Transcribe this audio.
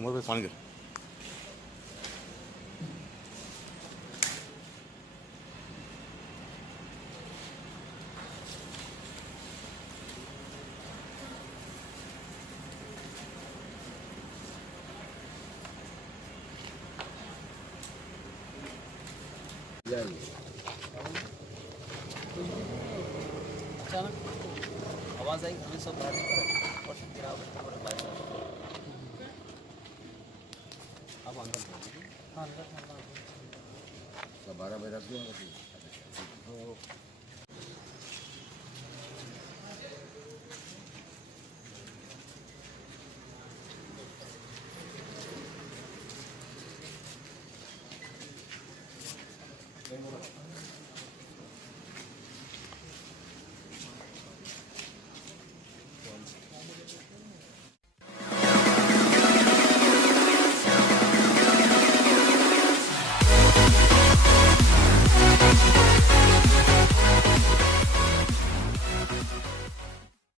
उमर भाई पानी कर अचानक आवाज़ आई, हमें सब बाहर निकला और गिरा और बाहर अब अंदर हाँ अंदर 12 बजे रख दूँगा